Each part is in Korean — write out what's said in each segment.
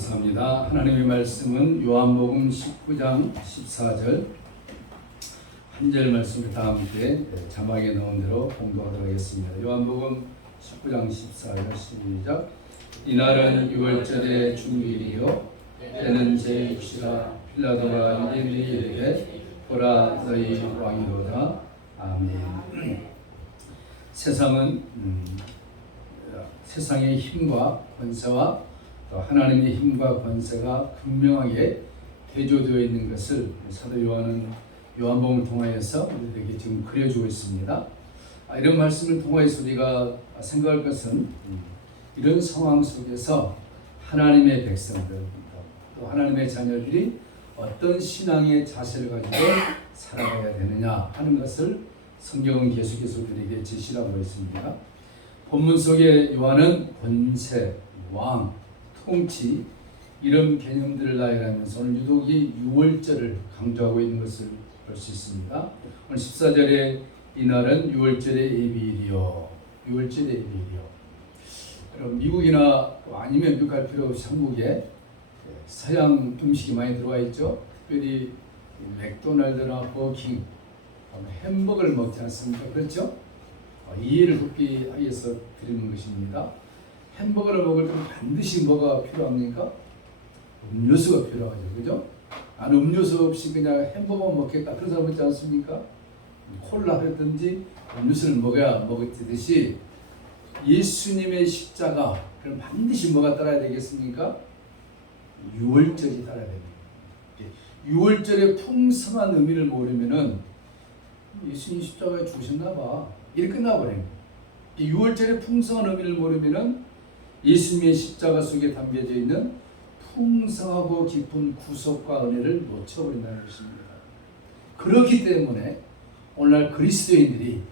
감사합니다. 하나님의 말씀은 요한복음 19장 14절 한 절 말씀을 다 함께 자막에 넣은 대로 공부하도록 하겠습니다. 요한복음 19장 14절 시작. 이날은 유월절의 중일이요 때는 제6시라 빌라도가 이르되 이르되 보라 너희 왕이로다. 아멘. 세상의 힘과 권세와 하나님의 힘과 권세가 분명하게 대조되어 있는 것을 사도 요한은 요한복음을 통하여서 우리에게 지금 그려주고 있습니다. 이런 말씀을 통하여서 우리가 생각할 것은 이런 상황 속에서 하나님의 백성들 또 하나님의 자녀들이 어떤 신앙의 자세를 가지고 살아가야 되느냐 하는 것을 성경은 계속해서 우리에게 제시를 하고 있습니다. 본문 속에 요한은 권세, 왕, 통치 이런 개념들을 나열하면서 오늘 유독이 유월절을 강조하고 있는 것을 볼 수 있습니다. 오늘 14절에 이날은 유월절의 예비일이요. 유월절의 예비일이요. 그럼 미국이나 아니면 미국 갈 필요 없이 한국에 서양 음식이 많이 들어와 있죠. 특별히 맥도날드나 버킹, 햄버거를 먹지 않습니까? 그렇죠? 이해를 돕기 위해서 드리는 것입니다. 햄버거를 먹을 때는 반드시 뭐가 필요합니까? 음료수가 필요하죠. 그죠? 나는 음료수 없이 그냥 햄버거 먹겠다. 그런 사람 있지 않습니까? 콜라라든지 음료수를 먹듯이 예수님의 십자가, 그럼 반드시 뭐가 따라야 되겠습니까? 유월절이 따라야 됩니다. 유월절의 풍성한 의미를 모르면은 예수님 십자가에 죽으셨나 봐. 이렇게 끝나버려요. 유월절의 풍성한 의미를 모르면은 예수님의 십자가 속에 담겨져 있는 풍성하고 깊은 구속과 은혜를 놓쳐버린다는 것입니다. 그렇기 때문에 오늘날 그리스도인들이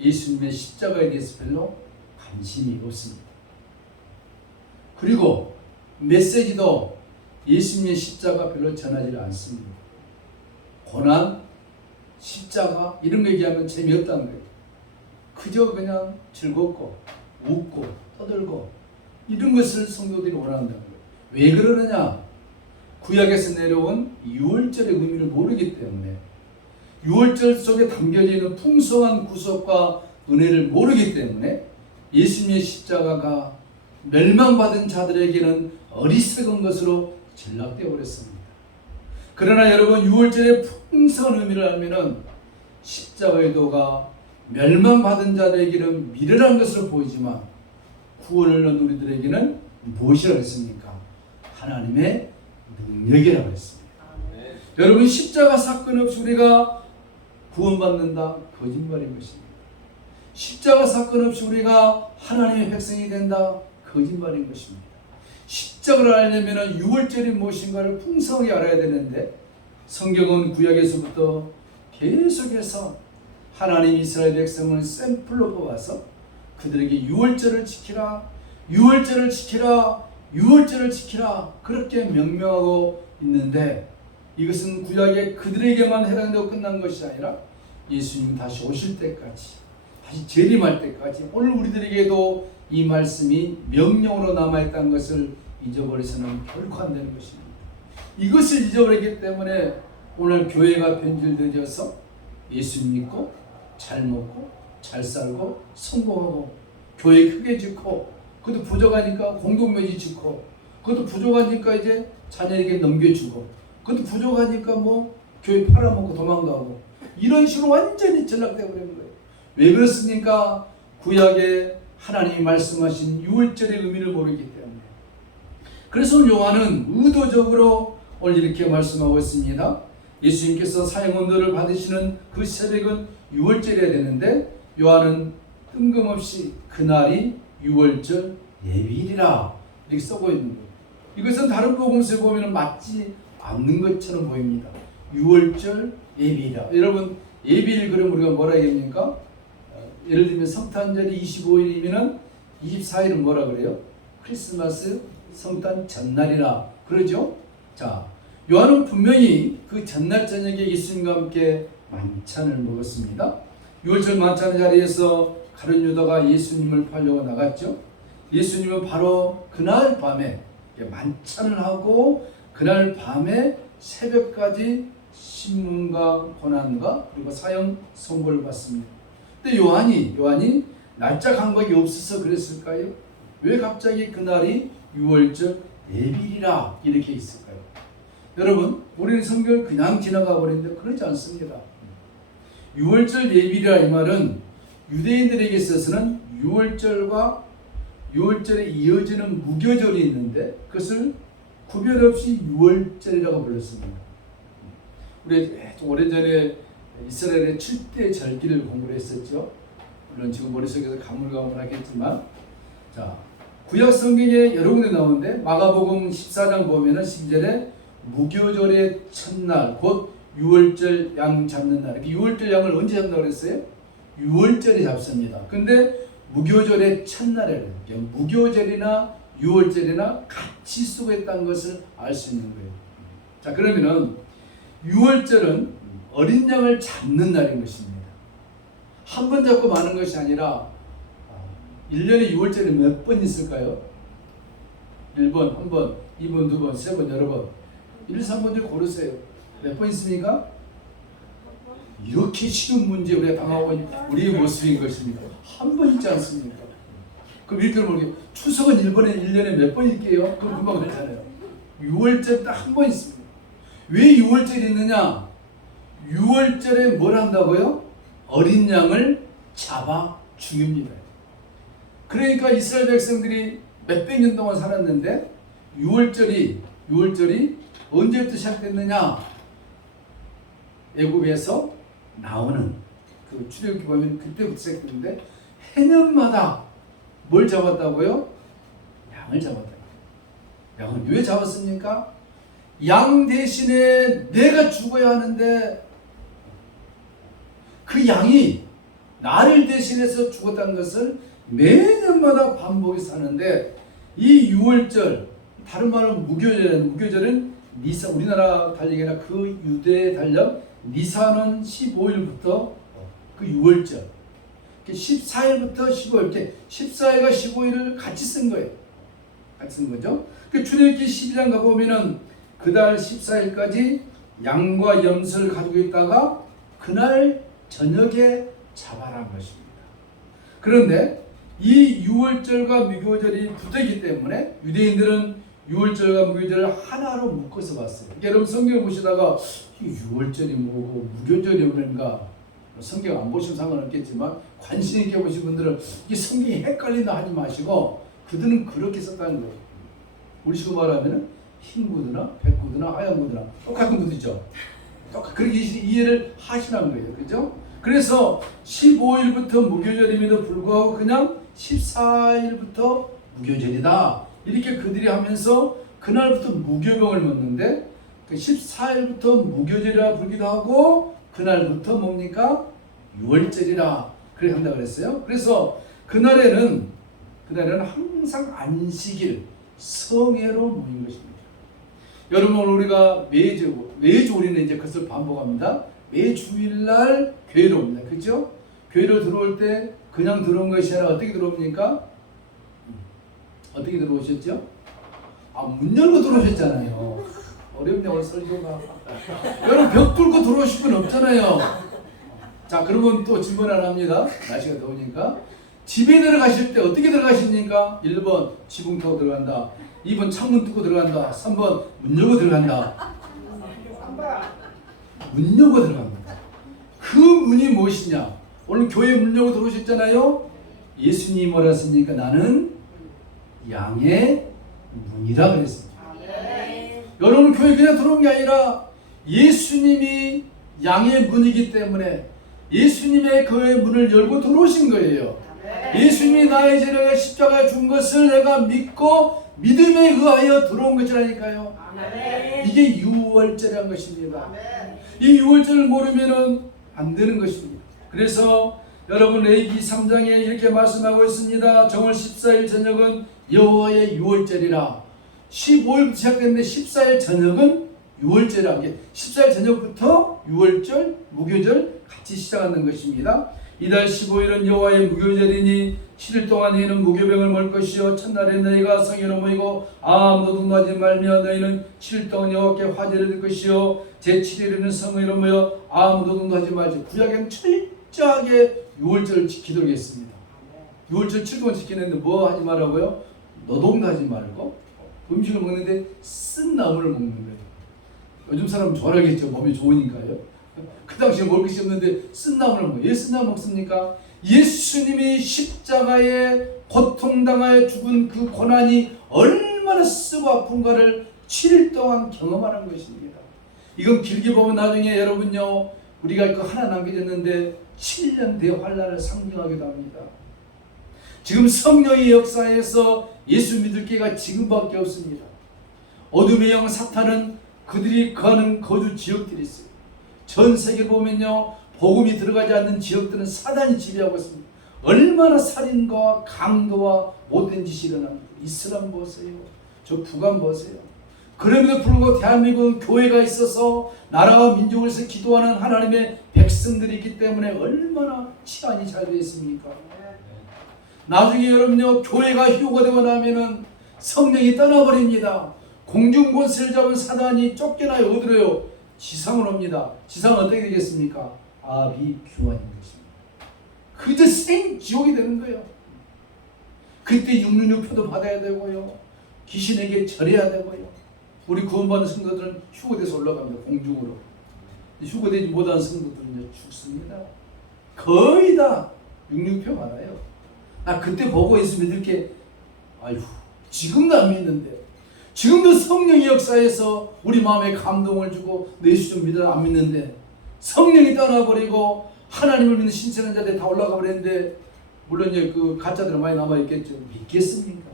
예수님의 십자가에 대해서 별로 관심이 없습니다. 그리고 메시지도 예수님의 십자가 별로 전하지 않습니다. 고난, 십자가 이런 거 얘기하면 재미없다는 거예요. 그저 그냥 즐겁고 웃고 떠들고 이런 것을 성도들이 원한다는 거예요. 왜 그러느냐? 구약에서 내려온 유월절의 의미를 모르기 때문에, 유월절 속에 담겨져 있는 풍성한 구속과 은혜를 모르기 때문에 예수님의 십자가가 멸망받은 자들에게는 어리석은 것으로 전락되어 버렸습니다. 그러나 여러분, 유월절의 풍성한 의미를 알면은 십자가의 도가 멸망받은 자들에게는 미련한 것으로 보이지만 구원을 얻는 우리들에게는 무엇이라고 했습니까? 하나님의 능력이라고 했습니다. 네. 여러분, 십자가 사건 없이 우리가 구원받는다? 거짓말인 것입니다. 십자가 사건 없이 우리가 하나님의 백성이 된다? 거짓말인 것입니다. 십자가를 알려면 유월절이 무엇인가를 풍성하게 알아야 되는데, 성경은 구약에서부터 계속해서 하나님 이스라엘 백성을 샘플로 뽑아서 그들에게 유월절을 지키라, 유월절을 지키라, 유월절을 지키라 그렇게 명명하고 있는데, 이것은 구약에 그들에게만 해당되고 끝난 것이 아니라 예수님 다시 오실 때까지, 다시 재림할 때까지 오늘 우리들에게도 이 말씀이 명령으로 남아있다는 것을 잊어버려서는 결코 안 되는 것입니다. 이것을 잊어버렸기 때문에 오늘 교회가 변질되어서 예수 믿고 잘 먹고 잘 살고 성공하고 교회 크게 짓고, 그것도 부족하니까 공동묘지 짓고, 그것도 부족하니까 이제 자녀에게 넘겨주고, 그것도 부족하니까 뭐 교회 팔아먹고 도망가고, 이런 식으로 완전히 전락되어 버리는 거예요. 왜 그렇습니까? 구약에 하나님이 말씀하신 유월절의 의미를 모르기 때문에. 그래서 요한은 의도적으로 오늘 이렇게 말씀하고 있습니다. 예수님께서 사형언도를 받으시는 그 새벽은 유월절이어야 되는데, 요한은 뜬금없이 그날이 유월절 예비일이라 이렇게 써고 있는 거예요. 이것은 다른 복음서에 보면 맞지 않는 것처럼 보입니다. 유월절 예비일이라. 여러분, 예비일 그럼 우리가 뭐라 얘기합니까? 예를 들면 성탄절이 25일이면 24일은 뭐라 그래요? 크리스마스 성탄 전날이라 그러죠? 자, 요한은 분명히 그 전날 저녁에 예수님과 함께 만찬을 먹었습니다. 유월절 만찬의 자리에서 가룟 유다가 예수님을 팔려고 나갔죠. 예수님은 바로 그날 밤에 만찬을 하고 그날 밤에 새벽까지 신문과 고난과 그리고 사형 선고를 받습니다. 근데 요한이 날짜 감각이 없어서 그랬을까요? 왜 갑자기 그날이 6월절 예비일이라 이렇게 있을까요? 여러분, 우리는 성경을 그냥 지나가 버리는데 그러지 않습니다. 6월절 예비일이라 이 말은 유대인들에게 있어서는 6월절에 이어지는 무교절이 있는데 그것을 구별 없이 6월절이라고 불렀습니다. 우리 오래전에 이스라엘의 7대 절기를 공부를 했었죠. 물론 지금 머릿속에서 가물가물하겠지만, 자, 구약 성경에 여러 군데 나오는데 마가복음 14장 보면은 10절에 무교절의 첫날 곧 6월절 양 잡는 날. 6월절 양을 언제 잡는다고 그랬어요? 6월절에 잡습니다. 근데 무교절의 첫날에는 무교절이나 6월절이나 같이 수고했다는 것을 알 수 있는 거예요. 자, 그러면은 6월절은 어린 양을 잡는 날인 것입니다. 한 번 잡고 마는 것이 아니라 1년에 6월절이 몇 번 있을까요? 1번, 한 번, 2번, 2번, 3번, 여러 번. 1, 3번 중 고르세요. 몇 번 있습니까? 이렇게 쉬운 문제 우리가 당하고 있는 우리의 모습인 것입니다. 한 번 있지 않습니까? 그럼 이렇게 모르게 추석은 1년에 몇 번 있게요? 그럼 금방 그렇잖아요. 6월절 딱 한 번 있습니다. 왜 6월절이 있느냐? 6월절에 뭘 한다고요? 어린 양을 잡아 죽입니다. 그러니까 이스라엘 백성들이 몇백 년 동안 살았는데 6월절이 언제부터 시작됐느냐? 애굽에서 나오는 그 출애굽기 보면 그때부터 시작됐는데 해년마다 뭘 잡았다고요? 양을 잡았다. 양을 왜 잡았습니까? 양 대신에 내가 죽어야 하는데 그 양이 나를 대신해서 죽었다는 것을 매년마다 반복해서 하는데 이 6월절, 다른 말로 무교절은 니사, 우리나라 달력이나 그 유대 달력 니사는 15일부터 그 6월절 14일부터 15일 이렇게 14일과 15일을 같이 쓴 거예요. 같이 쓴 거죠. 그 출애굽기 12장 가보면은 그달 14일까지 양과 염소를 가지고 있다가 그날 저녁에 잡아란 것입니다. 그런데 이 6월절과 무교절이 붙어있기 때문에 유대인들은 6월절과 무교절을 하나로 묶어서 봤어요. 여러분 성경을 보시다가 6월절이 뭐고 무교절이 뭔가 성경 안 보시면 상관없겠지만 관심 있게 보신 분들은 이 성경이 헷갈린다 하지 마시고 그들은 그렇게 썼다는 거예요. 우리식으로 말하면 흰 구두나 백 구두나 하얀 구두나 똑같은 구두죠. 그렇게 이해를 하시라는 거예요. 그죠? 그래서 15일부터 무교절임에도 불구하고 그냥 14일부터 무교절이다. 이렇게 그들이 하면서 그날부터 무교병을 먹는데 14일부터 무교절이라 부르기도 하고 그날부터 뭡니까? 6월절이라 그렇게 한다고 그랬어요. 그래서 그날에는 항상 안식일 성회로 모인 것입니다. 여러분 우리가 매주 우리는 이제 그것을 반복합니다. 매 주일날 교회로 옵니다. 그렇죠? 교회로 들어올 때 그냥 들어온 것이 아니라 어떻게 들어옵니까? 어떻게 들어오셨죠? 문 열고 들어오셨잖아요. 어렵네 오늘 설교가. 여러분 벽 뚫고 들어오실 분 없잖아요. 자, 그러면 또 질문 하나 합니다. 날씨가 더우니까. 집에 들어가실 때 어떻게 들어가십니까? 1번 지붕 타고 들어간다. 2번 창문 뚫고 들어간다. 3번 문 열고 들어간다. 문 열고 들어갑니다. 그 문이 무엇이냐? 오늘 교회 문 열고 들어오셨잖아요. 예수님이 뭐라 했습니까? 나는 양의 문이라 그랬습니다. 여러분 교회 그냥 들어온 게 아니라 예수님이 양의 문이기 때문에 예수님의 교회의 문을 열고 들어오신 거예요. 예수님이 나의 죄를 십자가에 준 것을 내가 믿고 믿음에 의하여 들어온 것이라니까요. 이게 6월절이라는 것입니다. 이 6월절을 모르면 안 되는 것입니다. 그래서 여러분 레위기 3장에 이렇게 말씀하고 있습니다. 정월 14일 저녁은 여호와의 6월절이라. 15일부터 시작됐는데 14일 저녁은 6월절이라. 14일 저녁부터 6월절, 무교절 같이 시작하는 것입니다. 이달 15일은 여호와의 무교절이니 7일 동안 너희는 무교병을 먹을 것이요 첫날에 너희가 성회로 모이고 아무도 등하지 말며 너희는 7일 동안 여호와께 화제를 드릴 것이요 제7일에는 성회로 모여 아무도 등하지 말지. 구약에는 철저하게 유월절을 지키도록 했습니다. 유월절 7동안 지키는데 뭐 하지 말라고요? 노동도 하지 말고 음식을 먹는데 쓴 나물을 먹는 거예요. 요즘 사람은 좋아하겠죠. 몸이 좋으니까요. 그 당시에 먹을 것이 없는데 쓴 나물을 먹어요. 왜 쓴 나물 먹습니까? 예수님이 십자가에 고통당하여 죽은 그 고난이 얼마나 쓰고 아픈가를 7일 동안 경험하는 것입니다. 이건 길게 보면 나중에 여러분요, 우리가 그 하나 남겨졌는데 7년 대환란을 상징하기도 합니다. 지금 성령의 역사에서 예수 믿을 게가 지금밖에 없습니다. 어둠의 영 사탄은 그들이 거하는 거주 지역들이 있어요. 전 세계 보면요, 복음이 들어가지 않는 지역들은 사단이 지배하고 있습니다. 얼마나 살인과 강도와 못된 짓이 일어납니다. 이슬람 보세요. 저 북한 보세요. 그럼에도 불구하고 대한민국은 교회가 있어서 나라와 민족을 위해서 기도하는 하나님의 백성들이 있기 때문에 얼마나 치안이 잘 되어 있습니까? 나중에 여러분요, 교회가 휴가 되고 나면은 성령이 떠나버립니다. 공중권세를 잡은 사단이 쫓겨나요. 어디로요? 지상으로 옵니다. 지상은 어떻게 되겠습니까? 아비규환인 것입니다. 그저 생지옥이 되는 거예요. 그때 666표도 받아야 되고요, 귀신에게 절해야 되고요. 우리 구원받는 성도들은 휴거돼서 올라갑니다. 공중으로. 휴거되지 못한 성도들은 죽습니다. 거의 다 666표 받아요. 나 그때 보고 예수 믿을 게, 아유, 지금도 안 믿는데, 지금도 성령의 역사에서 우리 마음에 감동을 주고 너 예수 좀 믿어라 안 믿는데, 성령이 떠나버리고 하나님을 믿는 신선한 자들이 다 올라가 버렸는데, 물론 이제 그 가짜들은 많이 남아 있겠죠. 믿겠습니까?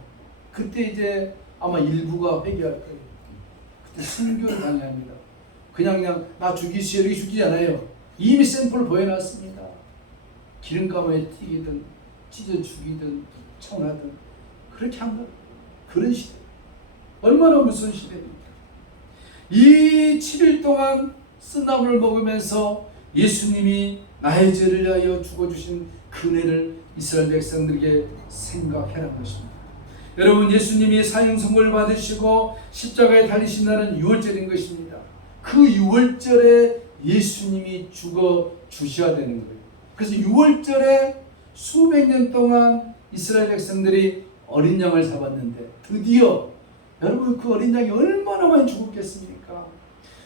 그때 이제 아마 일부가 회개할 거예요. 그때 순교를 당해야 합니다. 그냥 나 죽이시오 이렇게 죽이지 않아요. 이미 샘플을 보여놨습니다. 기름가마에 튀기든 찢어 죽이든 청하든 그렇게 한 거. 그런 시대. 얼마나 무서운 시대입니까? 이 7일 동안 쓴나물을 먹으면서 예수님이 나의 죄를 위하여 죽어주신 그네를 이스라엘 백성들에게 생각해란 것입니다. 여러분, 예수님이 사형선고를 받으시고 십자가에 달리신 날은 유월절인 것입니다. 그 유월절에 예수님이 죽어 주셔야 되는 거예요. 그래서 유월절에 수백 년 동안 이스라엘 백성들이 어린 양을 잡았는데 드디어 여러분, 그 어린 양이 얼마나 많이 죽었겠습니까?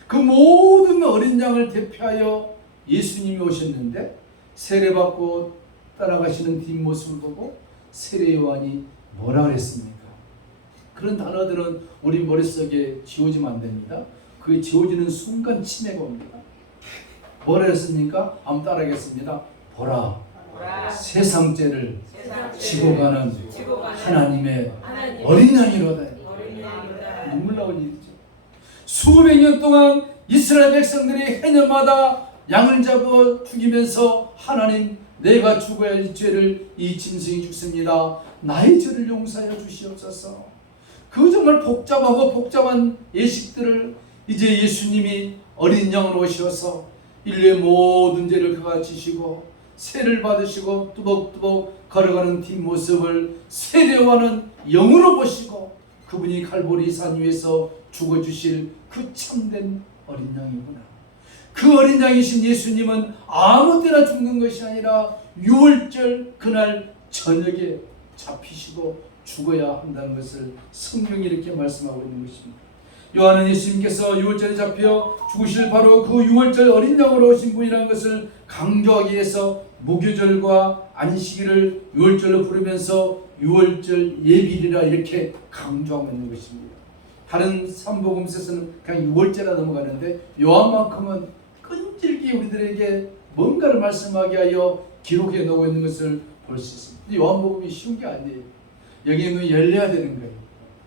그 모든 어린 양을 대표하여 예수님이 오셨는데 세례받고 따라가시는 뒷모습을 보고 세례 요한이 뭐라 그랬습니까? 그런 단어들은 우리 머릿속에 지워지면 안 됩니다. 그게 지워지는 순간 치매가 옵니다. 뭐라 했습니까? 한번 따라하겠습니다. 보라, 세상 죄를 지고 가는 하나님의 어린 양이로다. 눈물 나올 일이죠. 수백 년 동안 이스라엘 백성들이 해년마다 양을 잡아 죽이면서 하나님, 내가 죽어야 할 죄를 이 짐승이 죽습니다. 나의 죄를 용서하여 주시옵소서. 그 정말 복잡한 예식들을 이제 예수님이 어린 양으로 오셔서 인류의 모든 죄를 그가 지시고 세를 받으시고 뚜벅뚜벅 걸어가는 뒷모습을 세례와는 영으로 보시고 그분이 갈보리 산 위에서 죽어주실 그 참된 어린 양이구나. 그 어린 양이신 예수님은 아무 때나 죽는 것이 아니라 유월절 그날 저녁에 잡히시고 죽어야 한다는 것을 성경이 이렇게 말씀하고 있는 것입니다. 요한은 예수님께서 유월절에 잡혀 죽으실 바로 그 유월절 어린 양으로 오신 분이라는 것을 강조하기 위해서 무교절과 안식일을 유월절로 부르면서 유월절 예비일이라 이렇게 강조하고 있는 것입니다. 다른 삼복음서에서는 그냥 유월절에 넘어가는데 요한만큼은 끈질기게 우리들에게 뭔가를 말씀하게 하여 기록해 놓고 있는 것을 볼 수 있습니다. 요한복음이 쉬운 게 아니에요. 여기에 눈이 열려야 되는 거예요.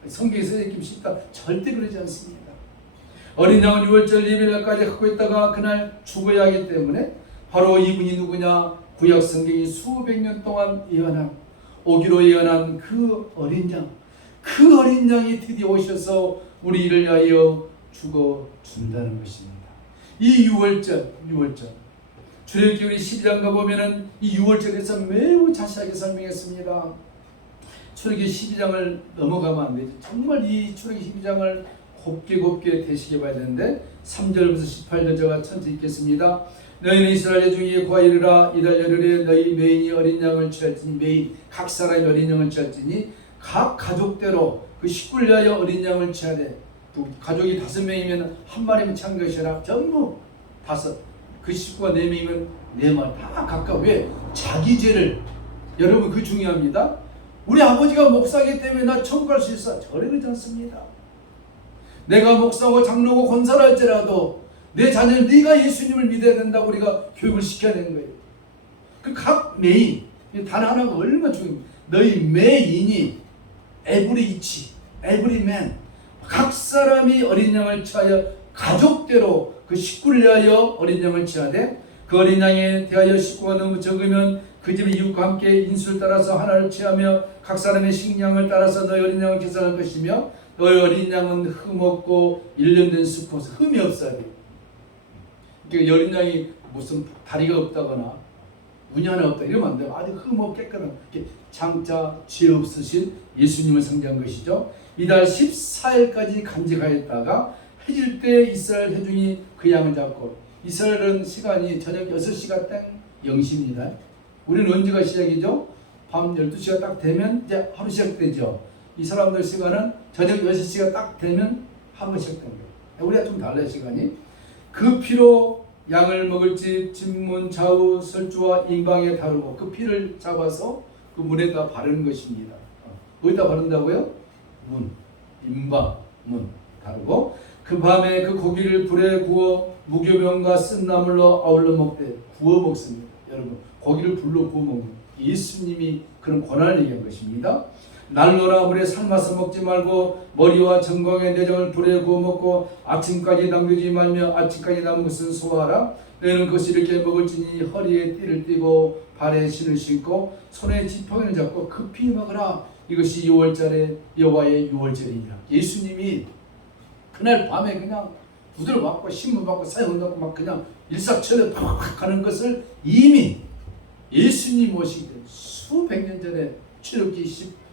성경에서 읽기 쉽다. 절대 그러지 않습니다. 어린 양은 유월절 예배날까지 갖고 있다가 그날 죽어야 하기 때문에 바로 이분이 누구냐? 구약 성경이 수백 년 동안 예언한, 오기로 예언한 그 어린 양, 그 어린 양이 드디어 오셔서 우리를 위하여 죽어 준다는 것입니다. 이 유월절 출애굽기 우리 12장 가보면은 이 6월절에서 매우 자세하게 설명했습니다. 출애굽기 12장을 넘어가면 안 되죠. 정말 이 출애굽기 12장을 곱게 되시게 봐야 되는데 3절부터 18절 제가 천천히 읽겠습니다. 너희는 이스라엘 중에 구하 이르라. 이달 열흘에 너희 메인이 어린 양을 취할지니, 메인 각 사람이 어린 양을 취할지니 각 가족대로 그 식구를 위하여 어린 양을 취하되, 또 가족이 5명이면 한 마리면 취한 것이라 전부 5, 그 식구가 4명이면 4마리 다 각각. 왜? 자기 죄를. 여러분 그 중요합니다. 우리 아버지가 목사이기 때문에 나 천국 갈 수 있어. 절대 그렇지 않습니다. 내가 목사고 장로고 권사를 할지라도 내 자녀를 네가 예수님을 믿어야 된다고 우리가 교육을 시켜야 되는 거예요. 그 각 메인, 단 하나가 얼마나 중요해요. 너희 메인이 every man, 각 사람이 어린 양을 취하여 가족대로 그 식구를 위하여 어린 양을 취하되, 그 어린 양에 대하여 식구가 너무 적으면 그 집의 이웃과 함께 인수를 따라서 하나를 취하며 각 사람의 식량을 따라서 너희 어린 양을 계산할 것이며, 너희 어린 양은 흠없고 1년 된 수컷, 흠이 없어야 돼요. 그러니까 어린 양이 무슨 다리가 없다거나 운이 하나 없다 이러면 안 돼요. 아주 흠없게 깨끗한 장자 죄 없으신 예수님을 상징한 것이죠. 이달 14일까지 간직하였다가 해질 때 이스라엘 회중이 그 양을 잡고, 이스라엘은 시간이 저녁 6시가 땡 0시입니다. 우리는 언제가 시작이죠? 밤 12시가 딱 되면 이제 하루 시작되죠. 이 사람들 시간은 저녁 6시가 딱 되면 하루 시작됩니다. 우리가 좀 달라요, 시간이. 그 피로 양을 먹을 집, 진문, 좌우, 설주와 임방에 다루고 그 피를 잡아서 그 문에다 바르는 것입니다. 어디다 바른다고요? 문, 임방, 문 다루고, 그 밤에 그 고기를 불에 구워 무교병과 쓴 나물로 아울러 먹되, 구워 먹습니다. 여러분, 고기를 불로 구워 먹는 예수님이 그런 권한을 얘기한 것입니다. 날로나 물에 삶아서 먹지 말고 머리와 정강의 내장을 불에 구워 먹고 아침까지 남기지 말며 아침까지 남은 것은 소화하라. 너희는 그것을 이렇게 먹을지니 허리에 띠를 띠고 발에 신을 신고 손에 지팡이를 잡고 급히 먹으라. 이것이 6월절에 여호와의 6월절이니라. 예수님이 그날 밤에 그냥 두드려 맞고 신문 받고 사형을 받고 막 그냥 일사천리 팍 가는 것을 이미 예수님 오시기 전 수백 년 전에 출애굽기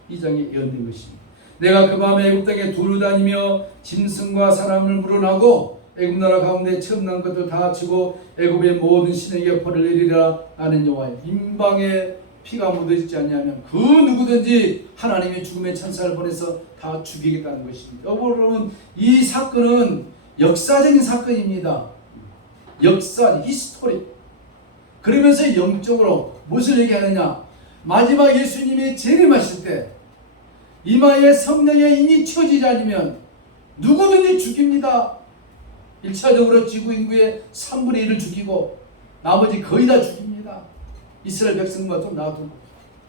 12장에 예언된 것입니다. 내가 그 밤에 애굽 땅에 두루 다니며 짐승과 사람을 물어나고 애굽 나라 가운데 처음 난 것들 다 치고 애굽의 모든 신에게 벌을 내리라. 나는 여호와의 임방에 피가 묻어있지 않냐면 그 누구든지 하나님의 죽음의 천사를 보내서 다 죽이겠다는 것입니다. 여러분, 이 사건은 역사적인 사건입니다. 역사, 히스토리. 그러면서 영적으로 무엇을 얘기하느냐? 마지막 예수님이 재림하실 때 이마에 성령의 인이 채워지지 않으면 누구든지 죽입니다. 1차적으로 지구 인구의 3분의 1을 죽이고 나머지 거의 다 죽입니다. 이스라엘 백성만 좀 놔두고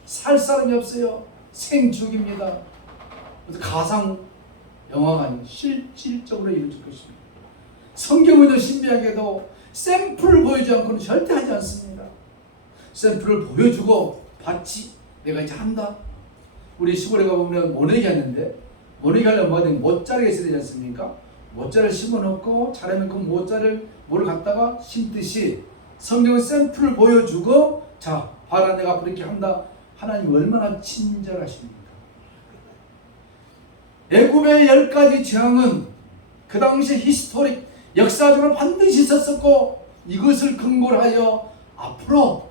살 사람이 없어요. 생죽입니다. 가상 영화가 아니고 실질적으로 이루어질 것입니다. 성경은요, 신비하게도 샘플을 보여주지 않고는 절대 하지 않습니다. 샘플을 보여주고 봤지? 내가 이제 한다. 우리 시골에 가보면 모내기 하는데, 모내기 하려면 뭐가 되면 모짜리가 있어야 되지 않습니까? 모짜리를 심어놓고 자라면 그 모짜리를 뭐를 갖다가 심듯이 성경은 샘플을 보여주고, 자 봐라 내가 그렇게 한다. 하나님 얼마나 친절하십니까? 애굽의 10가지 재앙은 그 당시 히스토릭 역사적으로 반드시 있었었고, 이것을 근거로 하여 앞으로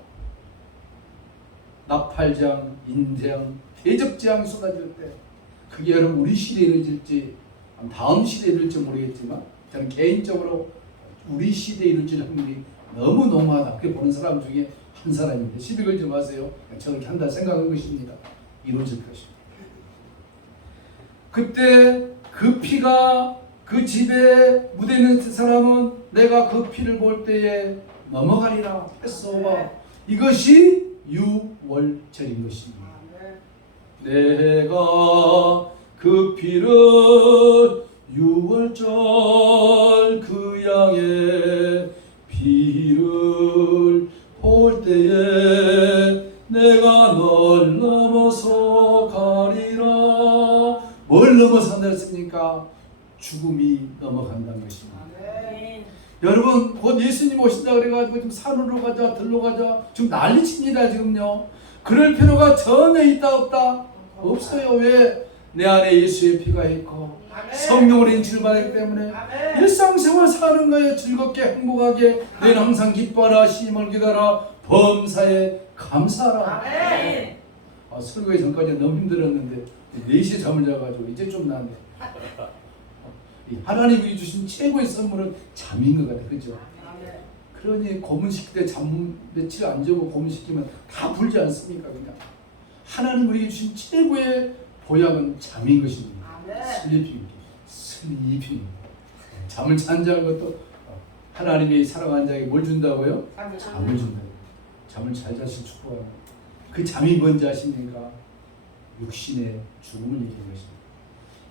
나팔장, 인재앙, 대접재앙이 쏟아질 때 그게 여러분 우리 시대에 이루어질지 다음 시대에 이루어질지 모르겠지만 저는 개인적으로 우리 시대에 이루어질 확률이 너무 농후하다. 그렇게 보는 사람 중에 한 사람인데 시비 걸지 마세요. 저렇게 한다 생각한 것입니다. 이루어질 것입니다. 그때 그 피가 그 집에 묻어있는 사람은 내가 그 피를 볼 때에 넘어가리라. 패스오버. 이것이 유월절인 것입니다. 내가 그 피를 유월절 그 양의 피를 볼 때에 내가 널 넘어서 가리라. 뭘 넘어서 한다 했습니까? 죽음이 넘어간다는 것입니다. 여러분 곧 예수님 오신다 그래가지고 지금 산으로 가자 들로 가자 지금 난리칩니다 지금요. 그럴 필요가 전혀 있다 없다? 없어요. 왜? 내 안에 예수의 피가 있고 성령으로 인치를 받았기 때문에 일상생활 사는 거예요. 즐겁게 행복하게 너희는 항상 기뻐하라 시임을 기다라 범사에 감사하라. 설교하기 전까지 너무 힘들었는데 4시에 잠을 자가지고 이제 좀 낫네. 하나님이 주신 최고의 선물은 잠인 것 같아. 그죠? 그러니 고문시킬 때 잠 며칠 안 자고 고문시키면 다 불지 않습니까? 그냥 하나님 우리에게 주신 최고의 보약은 잠인 것입니다. 슬리핑. 잠을 잔다는 것도 하나님이 사랑하는 자에게 뭘 준다고요? 잠을 준다고요. 잠을 잘 자신 축복합니다. 그 잠이 뭔지 아십니까? 육신의 죽음을 얘기하는 것입니다.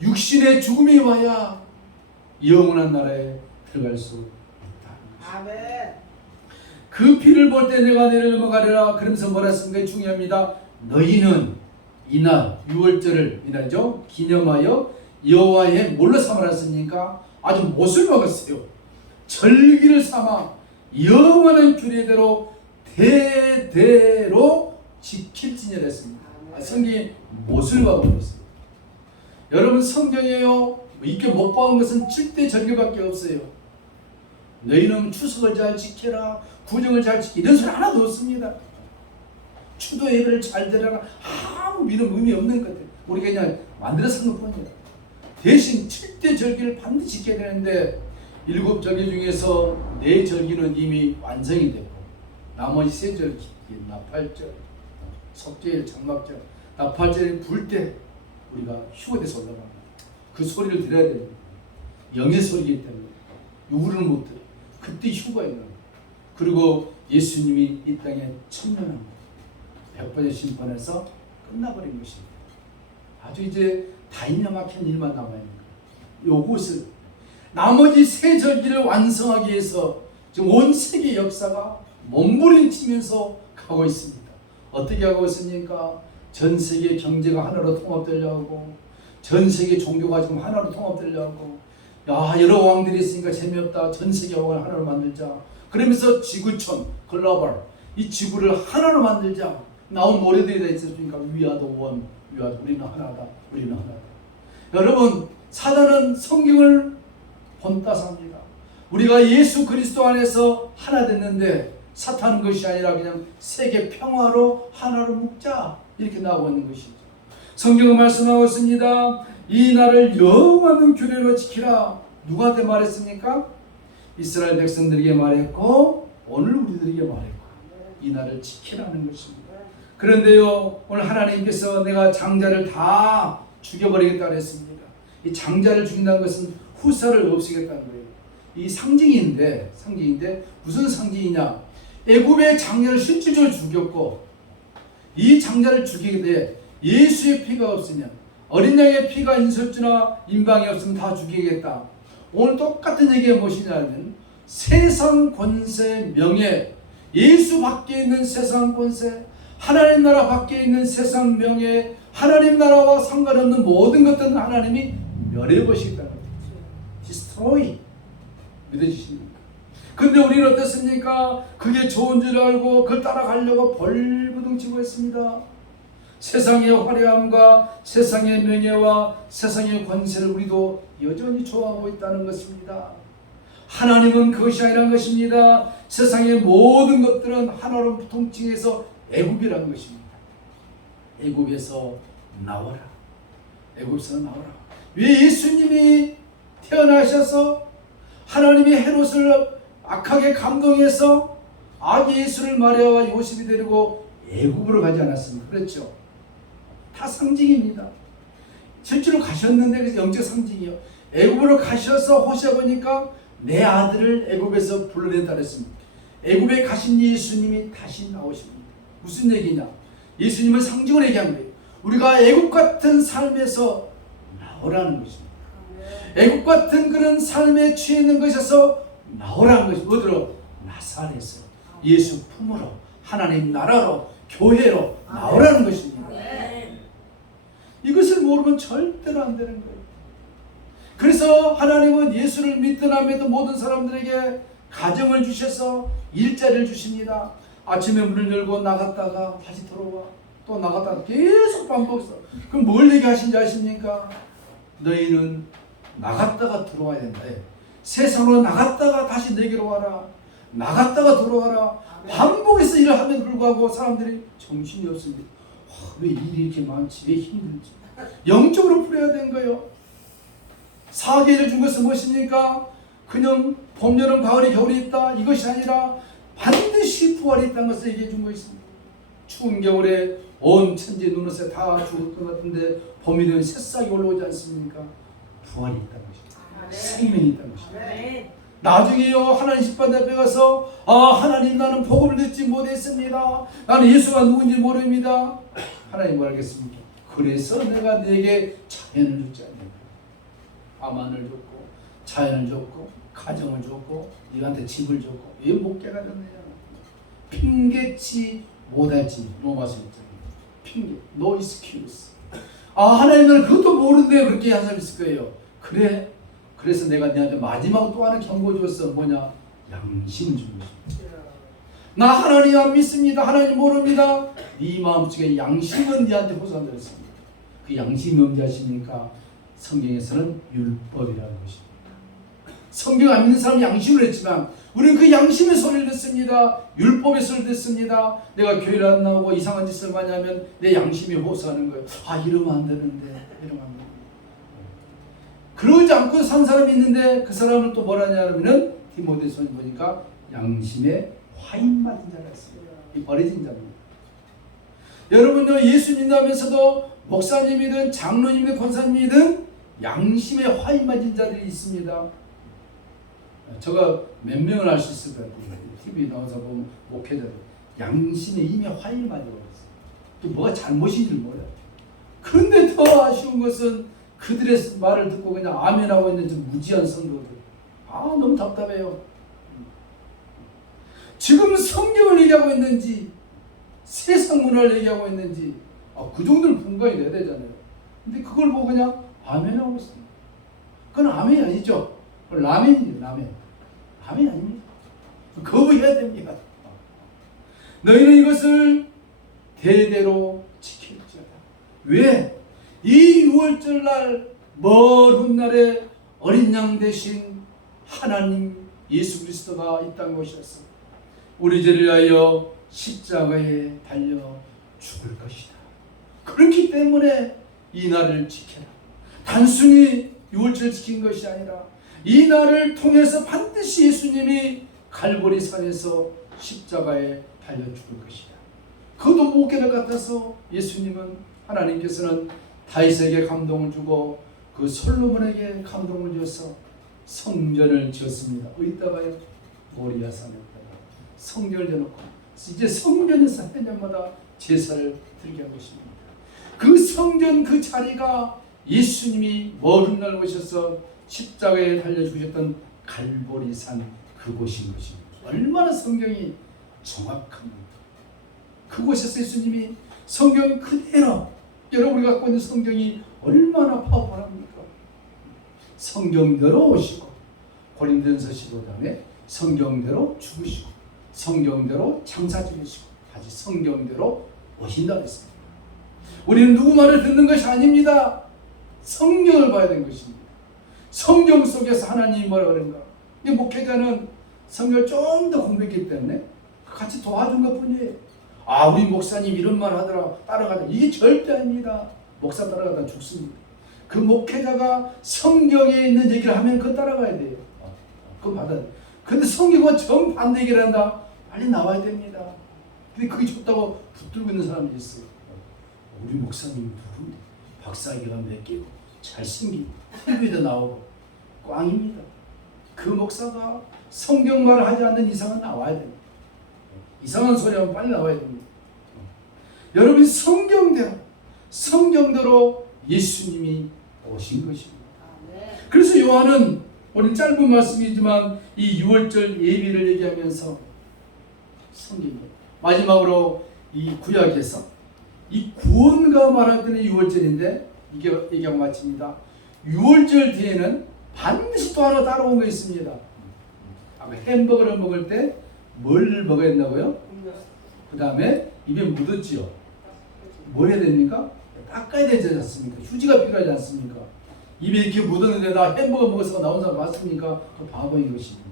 육신의 죽음이 와야 영원한 나라에 들어갈 수 있다. 그 피를 볼 때 내가 너희를 넘어가리라. 그러면서 뭐라 쓴 게 중요합니다. 너희는 이날 6월절을 이날이죠. 기념하여 여호와의 뭘로 삼았습니까? 아주 못을 먹었어요. 절기를 삼아 영원한 규례대로 대대로 지킬지니라 했습니다. 성경이 못을 박아버렸어요. 여러분 성경에요 이렇게 못 박은 것은 7대 절기밖에 없어요. 너희는 추석을 잘 지켜라, 구정을 잘 지키라 이런 소리 하나도 없습니다. 추도 예배를 잘 드려라 아무 의미 없는 것 같아요. 우리가 그냥 만들어서 한 것뿐이에요. 대신 7대 절기를 반드시 지켜야 되는데 7절기 중에서 4절기는 이미 완성이 됐고 나머지 3절기 나팔절, 속죄일, 장막절 나팔절에 불 때 우리가 휴거돼서 올라갑니다. 그 소리를 들어야 됩니다. 영의 소리이기 때문에 우리는 못 들어요. 그때 휴거가 있는 거예요. 그리고 예수님이 이 땅에 천년한 거예요. 100번의 심판에서 끝나버린 것입니다. 아주 이제 다이나 막힌 일만 남아있는 거예요. 요것을 나머지 3절기를 완성하기 위해서 지금 온 세계 역사가 몸부림치면서 가고 있습니다. 어떻게 하고 있습니까? 전 세계 경제가 하나로 통합되려고 하고 전 세계 종교가 지금 하나로 통합되려고 하고 야 여러 왕들이 있으니까 재미없다. 전 세계 왕을 하나로 만들자. 그러면서 지구촌 글로벌 이 지구를 하나로 만들자. 나온 노래들이 다 있었으니까 위아더 원 위아더 우리는 하나다. 우리는 하나다. 여러분 사단은 성경을 본따사합니다. 우리가 예수 그리스도 안에서 하나 됐는데 사탄은 것이 아니라 그냥 세계 평화로 하나로 묶자 이렇게 나오고 있는 것이죠. 성경은 말씀하고 있습니다. 이 날을 영원한 규례로 지키라. 누구한테 말했습니까? 이스라엘 백성들에게 말했고 오늘 우리들에게 말했고 이 날을 지키라는 것입니다. 그런데요 오늘 하나님께서 내가 장자를 다 죽여버리겠다 그랬습니다. 이 장자를 죽인다는 것은 후사를 없애겠다는 거예요. 이 상징인데 무슨 상징이냐? 애굽의 장자를 실질적으로 죽였고 이 장자를 죽이게 돼 예수의 피가 없으면 어린 양의 피가 인설주나 임방이 없으면 다 죽이겠다. 오늘 똑같은 얘기가 무엇이냐면 세상 권세 명예 예수 밖에 있는 세상 권세 하나님 나라 밖에 있는 세상 명예 하나님 나라와 상관없는 모든 것들은 하나님이 멸해버리겠다는 거죠. Destroy. 믿어지십니까? 근데 우리는 어떻습니까? 그게 좋은 줄 알고 그걸 따라가려고 벌부둥치고 있습니다. 세상의 화려함과 세상의 명예와 세상의 권세를 우리도 여전히 좋아하고 있다는 것입니다. 하나님은 그것이 아니란 것입니다. 세상의 모든 것들은 하나로 통칭해서 애굽이라는 것입니다. 애굽에서 나와라. 애굽에서 나와라. 왜 예수님이 태어나셔서 하나님이 헤롯을 악하게 감동해서 아기 예수를 마리아와 요셉이 데리고 애굽으로 가지 않았습니까? 그렇죠? 다 상징입니다. 실제로 가셨는데 그래서 영적 상징이요. 애굽으로 가셔서 호시아 보니까 내 아들을 애굽에서 불러냈다 그랬습니다. 애굽에 가신 예수님이 다시 나오십니다. 무슨 얘기냐? 예수님은 상징을 얘기한 거예요. 우리가 애굽 같은 삶에서 나오라는 것입니다. 애굽 같은 그런 삶에 취해 있는 것에서 나오라는 것입니다. 어디로? 나사렛에서 예수 품으로 하나님 나라로 교회로 나오라는 것입니다. 이것을 모르면 절대로 안 되는 거예요. 그래서 하나님은 예수를 믿든 안 믿든 모든 사람들에게 가정을 주셔서 일자리를 주십니다. 아침에 문을 열고 나갔다가 다시 들어와. 또 나갔다가 계속 반복해서. 그럼 뭘 얘기하신지 아십니까? 너희는 나갔다가 들어와야 된다. 세상으로 나갔다가 다시 내게로 와라. 나갔다가 들어와라. 반복해서 일을 함에도 불구하고 사람들이 정신이 없습니다. 왜 일이 이렇게 많지? 왜 힘들지? 영적으로 풀어야 되는 거예요. 사계를 준 것은 무엇입니까? 그냥 봄, 여름, 가을이, 겨울이 있다. 이것이 아니라 반드시 부활이 있다는 것을 얘기해 준 것입니다. 추운 겨울에 온 천지 눈옷에 다 죽을 것 같은데 봄이 되면 새싹이 올라오지 않습니까? 부활이 있다는 것입니다. 생명이 있다는 것입니다. 나중에요 하나님 십반 앞에 가서 하나님 나는 복음을 듣지 못했습니다. 나는 예수가 누군지 모릅니다. 하나님 뭐 하겠습니까? 그래서 내가 네게 자연을 주지 않는다. 아만을 줬고 자연을 줬고 가정을 줬고 네한테 집을 줬고 왜 못 깨달았느냐. 핑계치 못하지. 로마서 1장 핑계 no excuse. 하나님 나는 그것도 모르는데 그렇게 한 사람 있을 거예요. 그래 그래서 내가 너한테 마지막으로 또 하나 경고 줬어. 뭐냐? 양심을 준 것입니다. 나 하나님 안 믿습니다. 하나님 모릅니다. 네 마음속에 양심은 네한테 호소한다 했습니다. 그 양심이 뭔지 아십니까? 성경에서는 율법이라는 것입니다. 성경 안 믿는 사람은 양심을 했지만 우리는 그 양심의 소리를 듣습니다. 율법의 소리를 듣습니다. 내가 교회를 안 나오고 이상한 짓을 많이 하면 내 양심이 호소하는 거예요. 이러면 안 되는데 이러면 안 되는데. 그러지 않고 산 사람이 있는데 그 사람은 또 뭐라냐 하면은 디모데서에 보니까 양심에 화인 맞은 자가 있습니다. 이 버려진 자입니다. 여러분요 예수 믿으면서도 목사님이든 장로님이든 권사님이든 양심에 화인 맞은 자들이 있습니다. 제가 몇 명을 알 수 있을 것 같아요. TV 나와서 보면 목회자들 양심에 이미 화인 맞아버렸어요. 또 뭐가 잘못인지 몰라요. 그런데 더 아쉬운 것은 그들의 말을 듣고 그냥 아멘하고 있는 좀 무지한 성도들. 너무 답답해요. 지금 성경을 얘기하고 있는지 세상 문화를 얘기하고 있는지 그 정도는 분간이 돼야 되잖아요. 근데 그걸 보고 그냥 아멘하고 있습니다. 그건 아멘이 아니죠. 그건 라멘이에요. 라멘. 아멘이 아닙니다. 거부해야 됩니다. 너희는 이것을 대대로 지킬지어다. 왜? 이 6월절 날 먼 훗날에 어린 양 대신 하나님 예수 그리스도가 이 땅에 오셨어. 우리 죄를 위하여 십자가에 달려 죽을 것이다. 그렇기 때문에 이 날을 지켜라. 단순히 6월절 지킨 것이 아니라 이 날을 통해서 반드시 예수님이 갈보리 산에서 십자가에 달려 죽을 것이다. 그것도 못 깨달을 것 같아서 예수님은 하나님께서는 다윗에게 감동을 주고 그 솔로몬에게 감동을 주어서 성전을 지었습니다. 어디다가요? 모리아 산에다가 성전을 지어놓고 이제 성전에서 해년마다 제사를 드리게 하고 있습니다. 그 성전 그 자리가 예수님이 먼 훗날 오셔서 십자가에 달려 죽으셨던 갈보리산 그곳인 것입니다. 얼마나 성경이 정확합니다. 그곳에서 예수님이 성경 그대로 여러분이 갖고 있는 성경이 얼마나 파워풀합니까? 성경대로 오시고 고린도전서 15장에 성경대로 죽으시고 성경대로 장사 지으시고 다시 성경대로 오신다 했습니다. 우리는 누구 말을 듣는 것이 아닙니다. 성경을 봐야 되는 것입니다. 성경 속에서 하나님이 뭐라 그런가. 이 목회자는 성경을 좀 더 공부했기 때문에 같이 도와준 것 뿐이에요. 우리 목사님 이런 말 하더라 따라가자. 이게 절대 아닙니다. 목사 따라가다 죽습니다. 그 목회자가 성경에 있는 얘기를 하면 그거 따라가야 돼요. 그건 받아야 돼요. 근데 성경은 정반대 얘기를 한다. 빨리 나와야 됩니다. 근데 그게 좋다고 붙들고 있는 사람들이 있어요. 우리 목사님 누군데? 박사학위가 몇 개고 잘생기고 TV에도 나오고 꽝입니다. 그 목사가 성경말을 하지 않는 이상은 나와야 됩니다. 이상한 소리 하면 빨리 나와야 됩니다. 여러분 성경대로 예수님이 오신 것입니다. 그래서 요한은 오늘 짧은 말씀이지만 이 6월절 예비를 얘기하면서 성경이 마지막으로 이 구약에서 이 구원과 말할 때는 6월절인데 이게 얘기하고 마칩니다. 6월절 뒤에는 반드시 또 하나 따라온 거 있습니다. 햄버거를 먹을 때 뭘 먹어야 된다고요? 그 다음에 입에 묻었지요. 뭘 해야 됩니까? 닦아야 되지 않습니까? 휴지가 필요하지 않습니까? 입에 이렇게 묻었는데 나 햄버거 먹어서 나온 사람 봤습니까? 그 바보인 것입니다.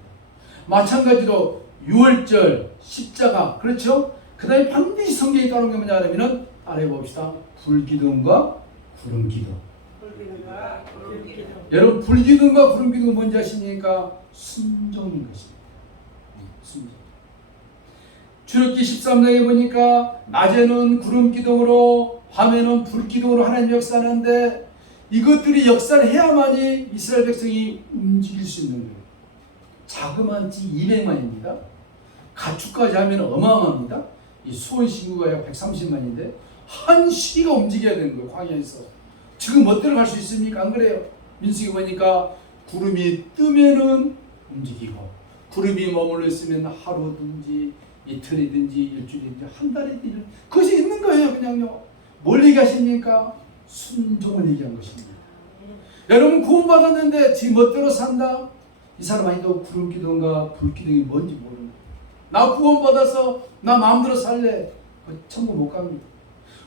마찬가지로 유월절, 십자가, 그렇죠? 그 다음에 반드시 성경에 따르는 게 뭐냐 하면은 따라해봅시다. 불기둥과 구름기둥. 여러분 불기둥과 구름기둥은 뭔지 아십니까? 순종인 것입니다. 순종. 출애굽기 13장에 보니까 낮에는 구름기둥으로 밤에는 불기둥으로 하나님 역사하는데 이것들이 역사를 해야만이 이스라엘 백성이 움직일 수 있는 거예요. 자그마한 지 200만입니다. 가축까지 하면 어마어마합니다. 이 수원 신구가 약 130만인데 한 시기가 움직여야 되는 거예요. 광야에서. 지금 멋대로 갈 수 있습니까? 안 그래요? 민수기 보니까 구름이 뜨면은 움직이고 구름이 머물러 있으면 하루든지 이틀이든지 일주일이든지 한 달이든지 그것이 있는 거예요. 그냥요. 뭘 얘기하십니까? 순종을 얘기한 것입니다. 여러분 구원받았는데 지 멋대로 산다? 이 사람 아니도 구름기둥과 불기둥이 뭔지 모르는 거예요. 나 구원받아서 나 마음대로 살래. 천국 못 갑니다.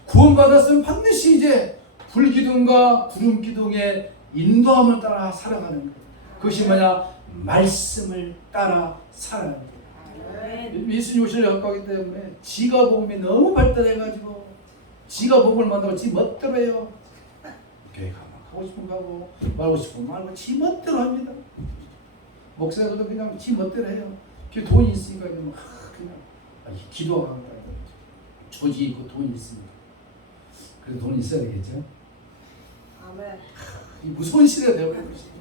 구원받았으면 반드시 이제 불기둥과 구름기둥의 인도함을 따라 살아가는 거예요. 그것이 뭐냐? 말씀을 따라 살아가는 거예요. 예수님 오시려 가까우기 때문에 지가 복음이 너무 발달해가지고 지가 복음을 만들고 지 멋대로 해요. 교회 가고 싶으면 가고 말고 싶으면 말고 지 멋대로 합니다. 목사들도 그냥 지 멋대로 해요. 돈이 있으니까 그냥 기도하는 거예요. 조직이 있고 돈이 있으니까. 그래도 돈이 있어야 되겠죠. 아멘. 무서운 시대가 되어버린 것입니다.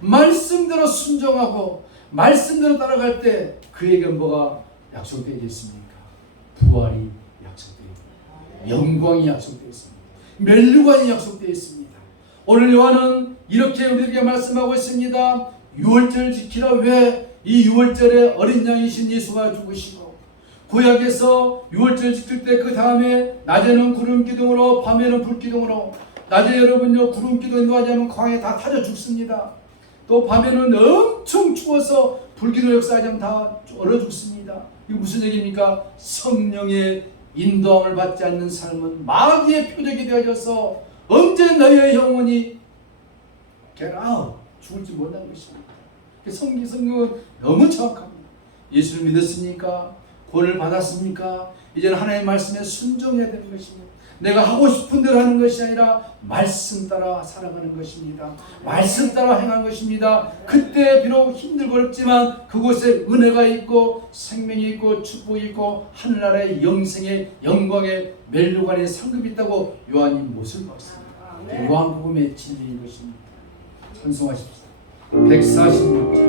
말씀대로 순종하고 말씀대로 따라갈 때 그에게 뭐가 약속되어 있습니까? 부활이 약속되어 있습니다. 영광이 약속되어 있습니다. 멸류관이 약속되어 있습니다. 오늘 요한은 이렇게 우리에게 말씀하고 있습니다. 6월절 지키라. 왜? 이 6월절에 어린 양이신 예수가 죽으시고 구약에서 6월절 지킬 때 그 다음에 낮에는 구름기둥으로 밤에는 불기둥으로 낮에 여러분요 구름기둥 인도하자면 광에 다 타져 죽습니다. 또 밤에는 엄청 추워서 불기둥 역사하자면 다 얼어 죽습니다. 이거 무슨 얘기입니까? 성령의 인도함을 받지 않는 삶은 마귀의 표적이 되어져서 언제 너희의 영혼이 get out 죽을지 못하는 것입니다. 성경은 너무 정확합니다. 예수를 믿었습니까? 구원을 받았습니까? 이제는 하나님의 말씀에 순종해야 되는 것입니다. 내가 하고 싶은 대로 하는 것이 아니라 말씀 따라 살아가는 것입니다. 말씀 따라 행하는 것입니다. 그때 비록 힘들고 어렵지만 그곳에 은혜가 있고 생명이 있고 축복이 있고 하늘나라의 영생의 영광의 멸류관의 상급이 있다고 요한이 못을 박습니다. 요한복음의 진리인 것입니다. 찬송하십시다. 146절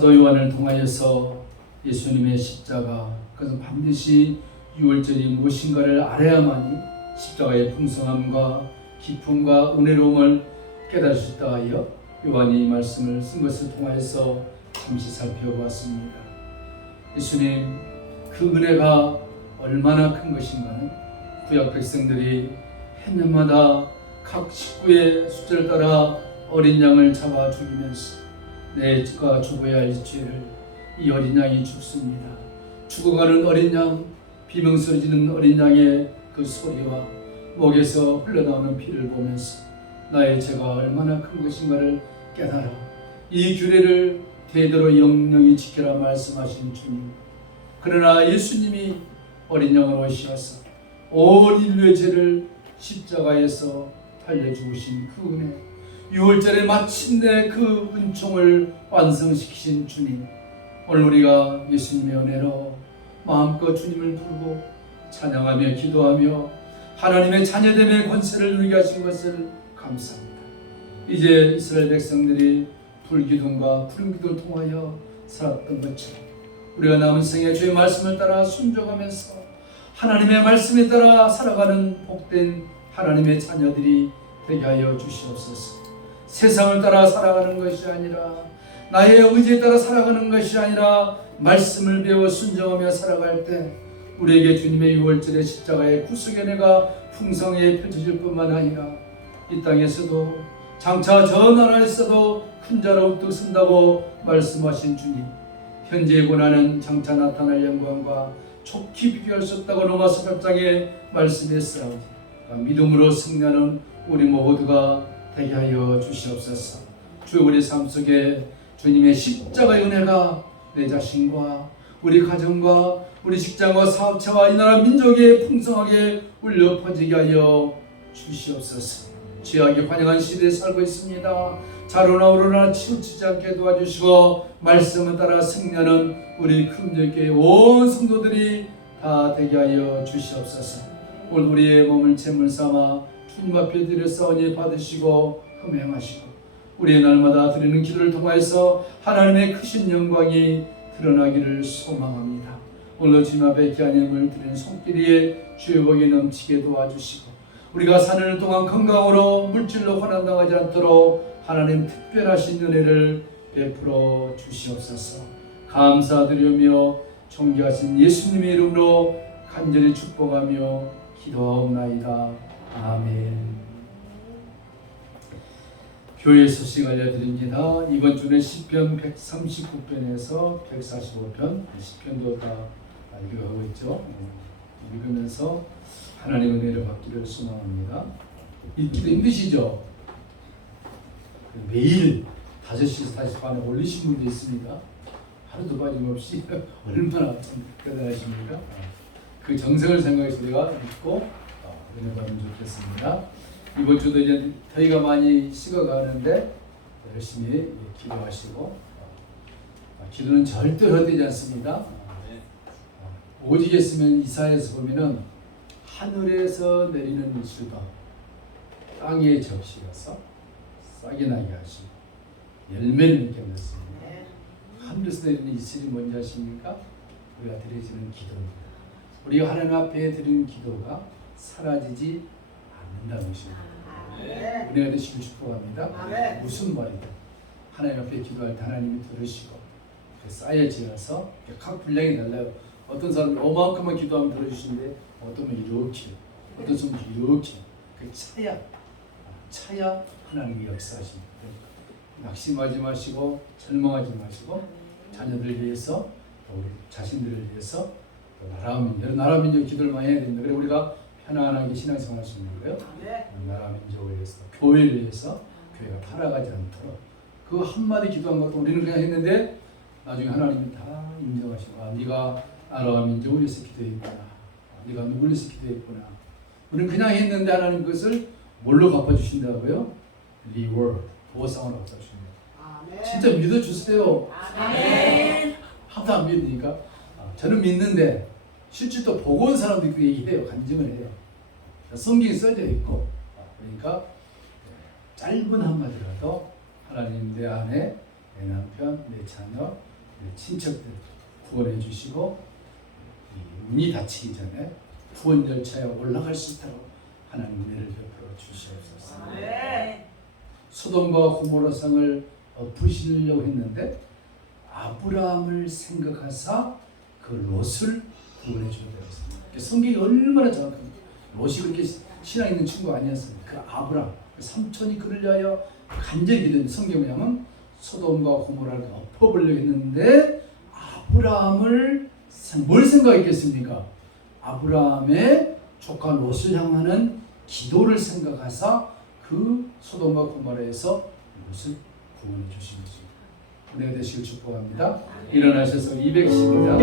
사도 요한을 통하여서 예수님의 십자가, 그것은 반드시 유월절이 무엇인가를 알아야만이 십자가의 풍성함과 기쁨과 은혜로움을 깨달을 수 있다 하여 요한이 이 말씀을 쓴 것을 통하여서 잠시 살펴보았습니다. 예수님 그 은혜가 얼마나 큰 것인가는 구약 백성들이 해년마다 각 식구의 숫자를 따라 어린 양을 잡아 죽이면서 내가 죽어야 할 죄를 이 어린 양이 죽습니다. 죽어가는 어린 양, 비명소리지는 어린 양의 그 소리와 목에서 흘러나오는 피를 보면서 나의 죄가 얼마나 큰 것인가를 깨달아 이 규례를 대대로 영영히 지켜라 말씀하신 주님. 그러나 예수님이 어린 양으로 오셔서 온 인류의 죄를 십자가에서 달려 죽으신 그 은혜, 유월절에 마침내 그 은총을 완성시키신 주님. 오늘 우리가 예수님의 은혜로 마음껏 주님을 부르고 찬양하며 기도하며 하나님의 자녀됨의 권세를 누리게 하신 것을 감사합니다. 이제 이스라엘 백성들이 불기둥과 푸른기둥을 통하여 살았던 것처럼 우리가 남은 생에 주의 말씀을 따라 순종하면서 하나님의 말씀에 따라 살아가는 복된 하나님의 자녀들이 되게 하여 주시옵소서. 세상을 따라 살아가는 것이 아니라 나의 의지에 따라 살아가는 것이 아니라 말씀을 배워 순종하며 살아갈 때 우리에게 주님의 유월절의 십자가의 구속의 은혜가 풍성하게 펼쳐질 뿐만 아니라 이 땅에서도 장차 저 나라에서도 큰 자로 우뚝 선다고 말씀하신 주님, 현재의 고난은 장차 나타날 영광과 촉히 비교할 수 없다고 로마서 8장에 말씀했사오니 믿음으로 승리하는 우리 모두가 되게 하여 주시옵소서. 주 우리 삶 속에 주님의 십자가의 은혜가 내 자신과 우리 가정과 우리 직장과 사업체와 이 나라 민족에 풍성하게 울려 퍼지게 하여 주시옵소서. 죄악이 환영한 시대에 살고 있습니다. 자로나 우로나 치우치지 않게 도와주시고 말씀을 따라 승리하는 우리 금절교회 온 성도들이 다 되게 하여 주시옵소서. 오늘 우리의 몸을 제물 삼아 주님 앞에 드렸사오니 받으시고 흠행하시고 우리의 날마다 드리는 기도를 통하여서 하나님의 크신 영광이 드러나기를 소망합니다. 오늘 주님 앞에 귀한 예물을 드리는 손길에 주의 복이 넘치게 도와주시고 우리가 사는 동안 건강으로 물질로 고난당하지 않도록 하나님 특별하신 은혜를 베풀어 주시옵소서. 감사드리며 존귀하신 예수님의 이름으로 간절히 축복하며 기도하옵나이다. 아멘. 교회 소식 알려드립니다. 이번 주는 시편 139편에서 145편, 시편도 다 읽어가고 있죠. 읽으면서 하나님의 은혜를 받기를 소망합니다. 읽기도 힘드시죠? 매일 5시에서 5시 반에 올리신 분도 있습니다. 하루도 빠짐없이 얼마나 대단하십니까? 그 정성을 생각해서 우리가 읽고 은혜 받으면 좋겠습니다. 이번 주도 이제 더위가 많이 식어가는데 열심히 기도하시고 기도는 절대 헛되지 않습니다. 오직 했으면 이사야에서 보면은 하늘에서 내리는 이슬과 땅에 적시어서 싹이 나게 하시고 열매를 맺게 하셨습니다. 하늘에서 내리는 이슬이 뭔지 아십니까? 우리가 드려지는 기도입니다. 우리가 하나님 앞에 드리는 기도가 사라지지 않는다는 것입니다. 은혜가 되시길 축복합니다. 무슨 말이든 하나님 앞에 기도할 때 하나님이 들으시고 쌓여지어서 각 분량이 달라요. 어떤 사람이 어마어마한 기도하면 들어주시는데 어떤 분은 이렇게, 어떤 사람은 이렇게. 그 차야 하나님이 역사하십니다. 낙심하지 마시고 절망하지 마시고 자녀들을 위해서 우리 자신들을 위해서 나라 민족 기도를 많이 해야 됩니다. 그래서 우리가 편안하게 신앙생활 할 수 있는 거예요. 나라 민족을 위해서, 교회를 위해서 교회가 타락하지 않도록 그 한마디 기도한 것도 우리는 그냥 했는데 나중에 하나님이 다 인정하시고 네가 나라와 민족을 위해서 기도했구나, 네가 누구를 위해서 기도했구나. 우리는 그냥 했는데 하나님 그것을 뭘로 갚아주신다고요? 리워드, 보상으로 갚아주십니다. 진짜 믿어주세요. 아멘. 하나도 안 믿으니까 저는 믿는데 실제 또 보고 온 사람들이 그 얘기해요. 간증을 해요. 성경에 써져 있고. 그러니까 짧은 한마디라도 하나님 내 아내, 내 남편, 내 자녀, 친척들 구원해 주시고 문이 닫히기 전에 구원 열차에 올라갈 수 있도록 하나님 은혜를 베풀어 주시옵소서. 소돔과 고모라 성을 부시려고 했는데 아브라함을 생각하사 그 롯을 구원해 주게 되었습니다. 성경이 얼마나 정확합니까? 롯이 그렇게 신앙 있는 친구 아니었어요. 그 아브라함, 그 삼촌이 그를 위하여 간절히 기도했는데 성경에 보면 소돔과 고모라를 엎어버리려고 했는데 아브라함을 뭘 생각했겠습니까? 아브라함의 조카 롯을 향하는 기도를 생각하사 그 소돔과 고모라에서 롯을 구원해 주신 것입니다. 은혜가 되시길 축복합니다. 일어나셔서 210장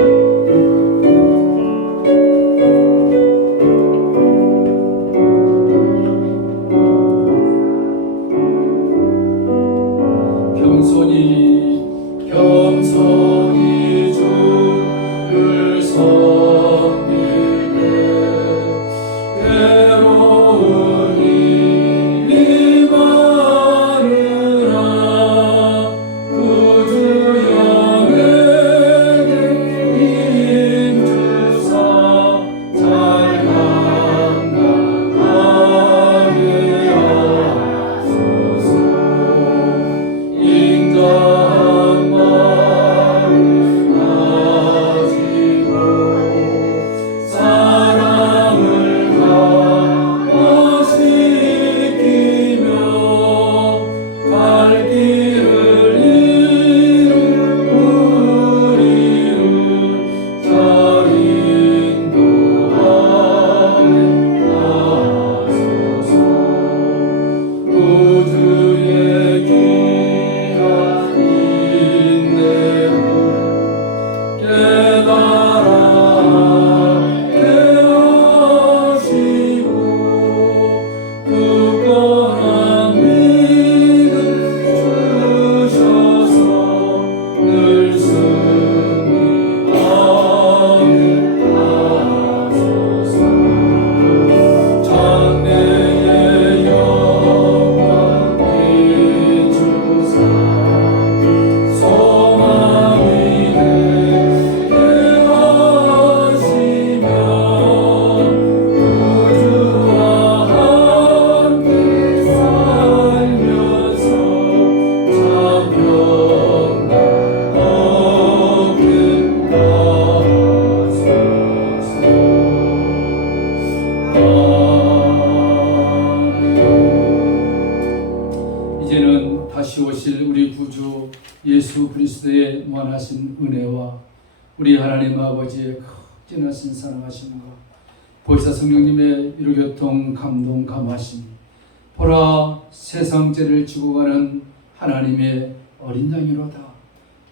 겸손히 주를 섬길 때 괴로운 일이 많으나 구주 영에게 힘주사 잘 감당하게 하소서. 인간 이제는 다시 오실 우리 구주 예수 그리스도의 무한하신 은혜와 우리 하나님 아버지의 극진하신 사랑하심과 보혜사 성령님의 유로교통 감동 감하심, 보라 세상 죄를 지고 가는 하나님의 어린 양이로다.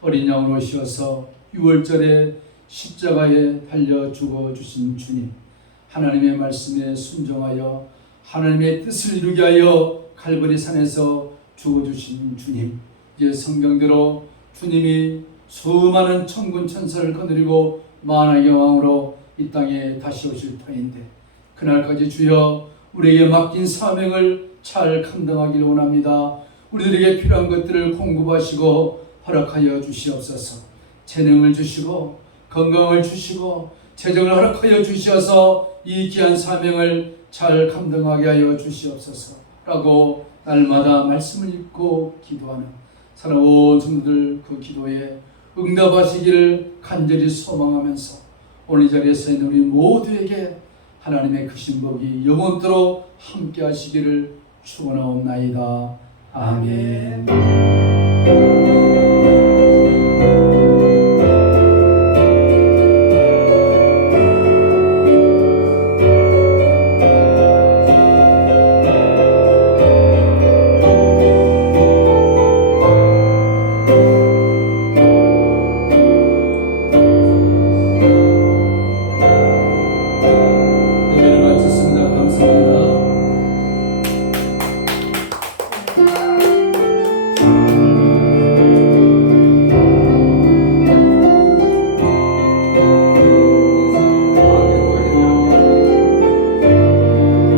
어린 양으로 오셔서 6월절에 십자가에 달려 죽어주신 주님, 하나님의 말씀에 순종하여 하나님의 뜻을 이루게 하여 갈보리 산에서 죽어주신 주님, 이제 성경대로 주님이 수많은 천군 천사를 거느리고 만왕의 왕으로 이 땅에 다시 오실 터인데 그날까지 주여 우리에게 맡긴 사명을 잘 감당하기를 원합니다. 우리들에게 필요한 것들을 공급하시고 허락하여 주시옵소서. 재능을 주시고 건강을 주시고 재정을 허락하여 주시어서 이 귀한 사명을 잘 감당하게 하여 주시옵소서 라고 날마다 말씀을 읽고 기도하는 사랑하는 성도들 그 기도에 응답하시기를 간절히 소망하면서 오늘 이 자리에 서 있는 우리 모두에게 하나님의 크신 복이 영원토록 함께 하시기를 축원하옵나이다. 아멘. 예배를 마쳤습니다. 감사합니다.